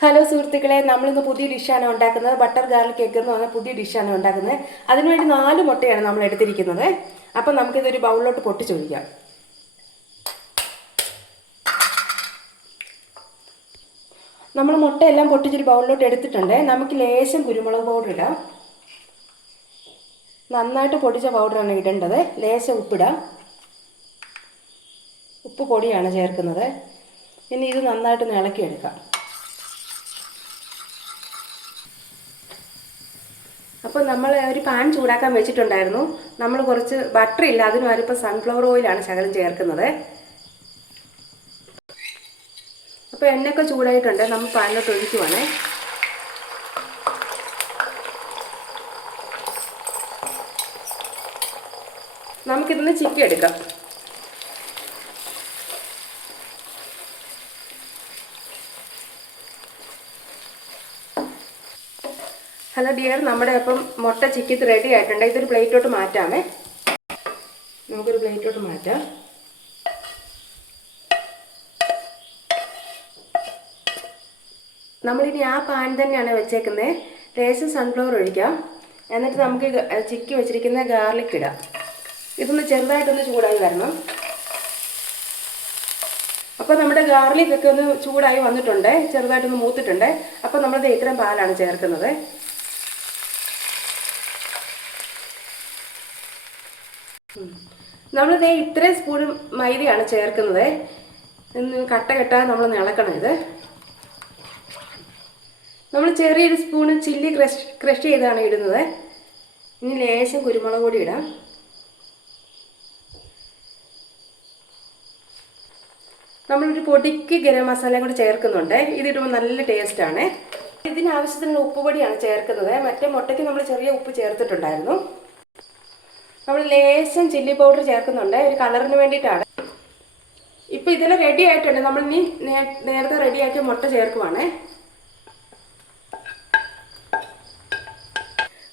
Hello സുഹൃത്തുക്കളെ, നമ്മളിന്ന് പുതിയ ഡിഷാണ് ഉണ്ടാക്കുന്നത്. ബട്ടർ ഗാർലിക് എഗ് എന്ന് പറഞ്ഞ പുതിയ ഡിഷാണ് ഉണ്ടാക്കുന്നത്. അതിനുവേണ്ടി 4 മുട്ടയാണ് നമ്മൾ എടുത്തിരിക്കുന്നത്. അപ്പം നമുക്കിതൊരു ബൗളിലോട്ട് പൊട്ടിച്ചൊഴിക്കാം. നമ്മൾ മുട്ടയെല്ലാം പൊട്ടിച്ചൊരു ബൗളിലോട്ട് എടുത്തിട്ടുണ്ട്. നമുക്ക് ലേശം കുരുമുളക് പൗഡർ ഇടാം. നന്നായിട്ട് പൊടിച്ച പൗഡറാണ് ഇടേണ്ടത്. ലേശം ഉപ്പിടാം. ഉപ്പ് പൊടിയാണ് ചേർക്കുന്നത്. ഇനി ഇത് നന്നായിട്ട് ഇളക്കിയെടുക്കാം. അപ്പോൾ നമ്മൾ ഒരു പാൻ ചൂടാക്കാൻ വെച്ചിട്ടുണ്ടായിരുന്നു. നമ്മൾ കുറച്ച് ബട്ടർ ഇല്ല, അതിന് വരിപ്പോൾ സൺഫ്ലവർ ഓയിലാണ് ശകലം ചേർക്കുന്നത്. അപ്പോൾ എണ്ണയൊക്കെ ചൂടായിട്ടുണ്ട്. നമ്മൾ പാനിലോട്ട് ഒഴിക്കുവാണേ. നമുക്കിതൊന്ന് ചിക്കി എടുക്കാം. ഹലോ ഡിയർ, നമ്മുടെ അപ്പം മുട്ട ചിക്കിത്ത് റെഡി ആയിട്ടുണ്ട്. ഇതൊരു പ്ലേറ്റോട്ട് മാറ്റാമേ. നമുക്കൊരു പ്ലേറ്റോട്ട് മാറ്റാം. നമ്മളിനി ആ പാൻ തന്നെയാണ് വെച്ചേക്കുന്നത്. ലേശം സൺഫ്ലവർ ഒഴിക്കാം. എന്നിട്ട് നമുക്ക് ചിക്കി വെച്ചിരിക്കുന്ന ഗാർലിക് ഇടാം. ഇതൊന്ന് ചെറുതായിട്ടൊന്ന് ചൂടായി വരണം. അപ്പോൾ നമ്മുടെ ഗാർലിക് ഒക്കെ ഒന്ന് ചൂടായി വന്നിട്ടുണ്ട്, ചെറുതായിട്ടൊന്ന് മൂത്തിട്ടുണ്ട്. അപ്പോൾ നമ്മളത് ഇത്രയും പാലാണ് ചേർക്കുന്നത്. നമ്മളിത് ഇത്രയും സ്പൂൺ മൈദയാണ് ചേർക്കുന്നത്. കട്ട കെട്ടാതെ നമ്മൾ ഇളക്കണം. ഇത് നമ്മൾ ചെറിയൊരു സ്പൂണ് ചില്ലി ക്രഷ് ചെയ്താണ് ഇടുന്നത്. ഇനി ലേശം കുരുമുളക് പൊടി ഇടാം. നമ്മളൊരു പൊടിക്ക് ഗരം മസാലയും കൂടി ചേർക്കുന്നുണ്ട്. ഇതിടുമ്പോൾ നല്ല ടേസ്റ്റാണ്. ഇതിനാവശ്യത്തിനുള്ള ഉപ്പ് പൊടിയാണ് ചേർക്കുന്നത്. മറ്റേ മുട്ടയ്ക്ക് നമ്മൾ ചെറിയ ഉപ്പ് ചേർത്തിട്ടുണ്ടായിരുന്നു. നമ്മൾ ലേശം ചില്ലി പൗഡർ ചേർക്കുന്നുണ്ട്, ഒരു കളറിന് വേണ്ടിയിട്ടാണ്. ഇപ്പോൾ ഇതെല്ലാം റെഡി ആയിട്ടുണ്ട്. നമ്മൾ ഇനി നേരത്തെ റെഡിയാക്കിയ മുട്ട ചേർക്കുവാണ്.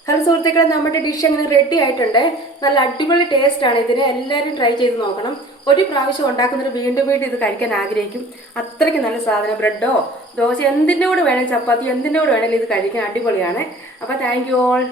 ഹലോ സുഹൃത്തുക്കളെ, നമ്മുടെ ഡിഷ് അങ്ങനെ റെഡി ആയിട്ടുണ്ട്. നല്ല അടിപൊളി ടേസ്റ്റാണ് ഇതിന്. എല്ലാവരും ട്രൈ ചെയ്ത് നോക്കണം. ഒരു പ്രാവശ്യം ഉണ്ടാക്കുന്നവർ വീണ്ടും വീണ്ടും ഇത് കഴിക്കാൻ ആഗ്രഹിക്കും. അത്രയ്ക്ക് നല്ല സാധനം. ബ്രെഡോ ദോശ എന്തിൻ്റെ കൂടെ വേണമെങ്കിൽ, ചപ്പാത്തി എന്തിൻ്റെ കൂടെ വേണമെങ്കിലും ഇത് കഴിക്കാൻ അടിപൊളിയാണ്. അപ്പോൾ താങ്ക് യു ഓൾ.